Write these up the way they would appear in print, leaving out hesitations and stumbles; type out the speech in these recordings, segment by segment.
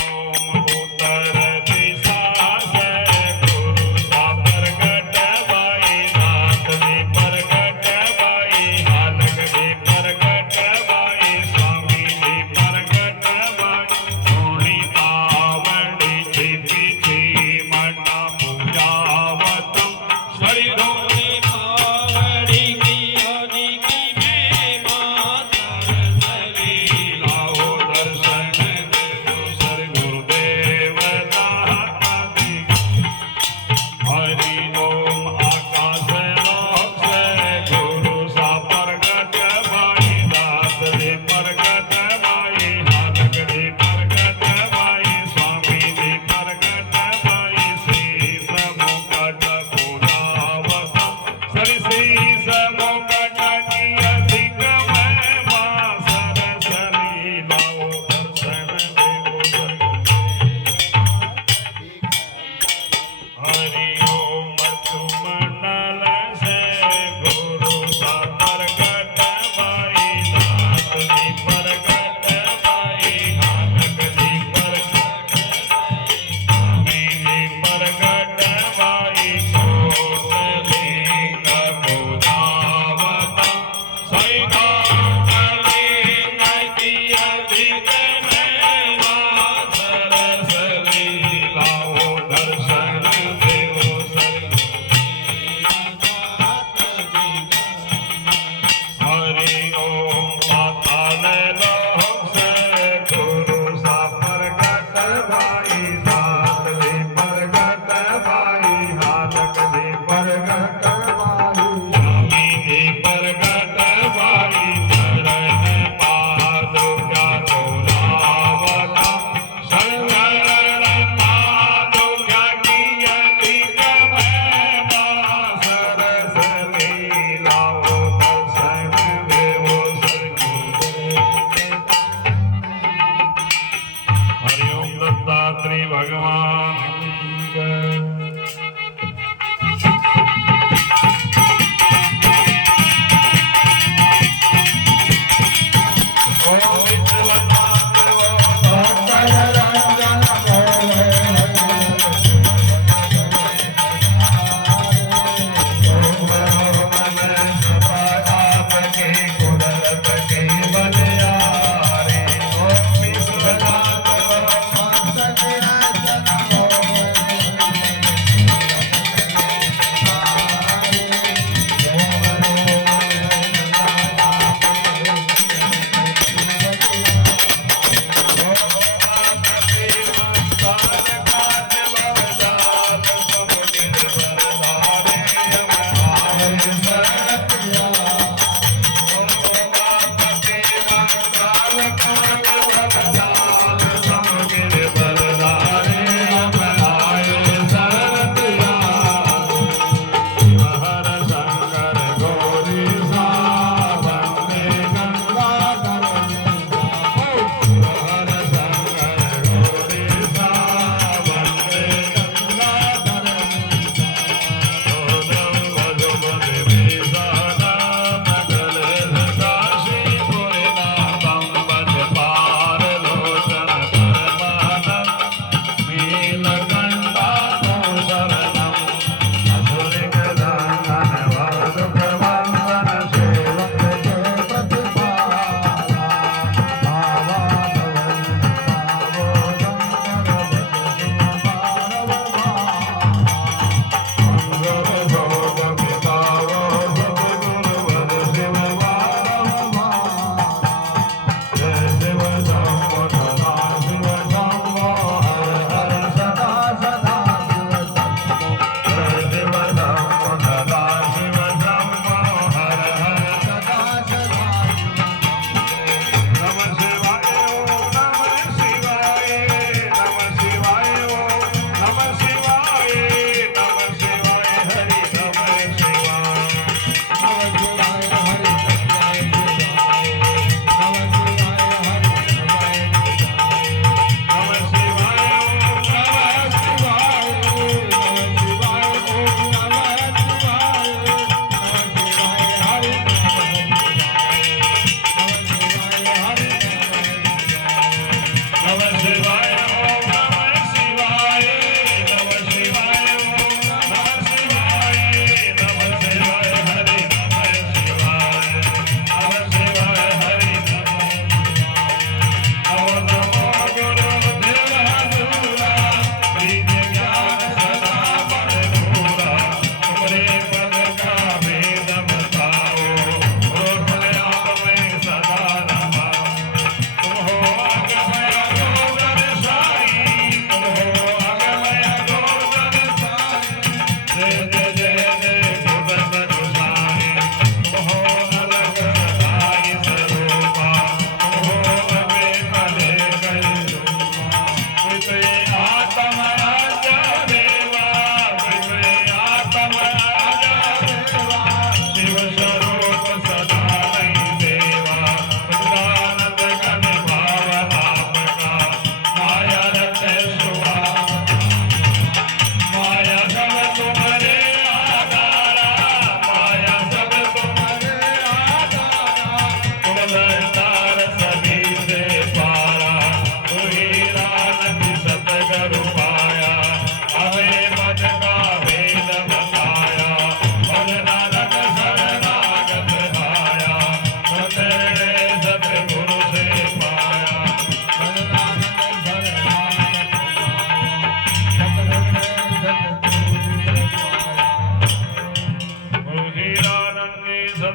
उत्तर दिशा से गुरु सा प्रगट भई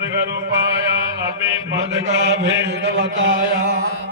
पद का रूपाया अभी पद का भेद बताया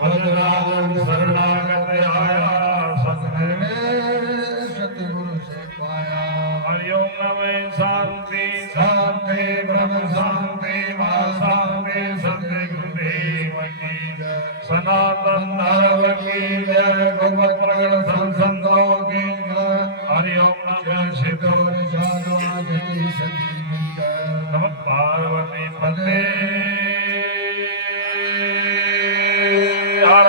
पदरानंद शरणागत आया सतने सतगुरु से पाया हरिओम नमः शांति शांति ब्रह्म शांति मां शांति सत्य गुरुदेव की जय सनातन धर्म की जय भगवत प्रगट संतों की जय हरिओम जय नमः सिद्धों साधुआ जय सती की जय नमः पार्वती पते हर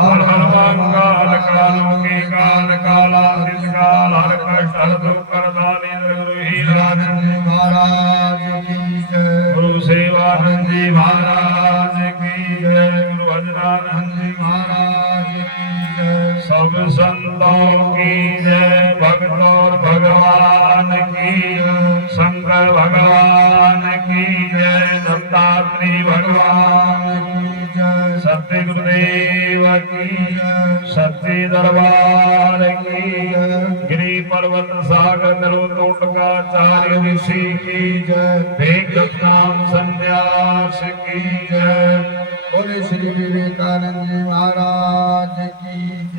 हर हर मंगल कालों की काल कालातीत काल हर कष्ट हर दुख करदानी गुरु हीरानंद हीरानंद महाराज की जय गुरु सेवानंद जी महाराज की जय गुरु हजरानंद नंद जी महाराज की जय सब संतों की जय भक्त और भगवान की जय शंकर भगवान की जय दत्तात्रेय भगवान की जय सत्य गुरुदेव की जय सच्ची दरबार की जय गिरी पर्वत सागर नरोत्तोटकाचार्य ऋषि की जय भेद नाम संन्यास की जय बोले श्री विवेकानंद जी महाराज की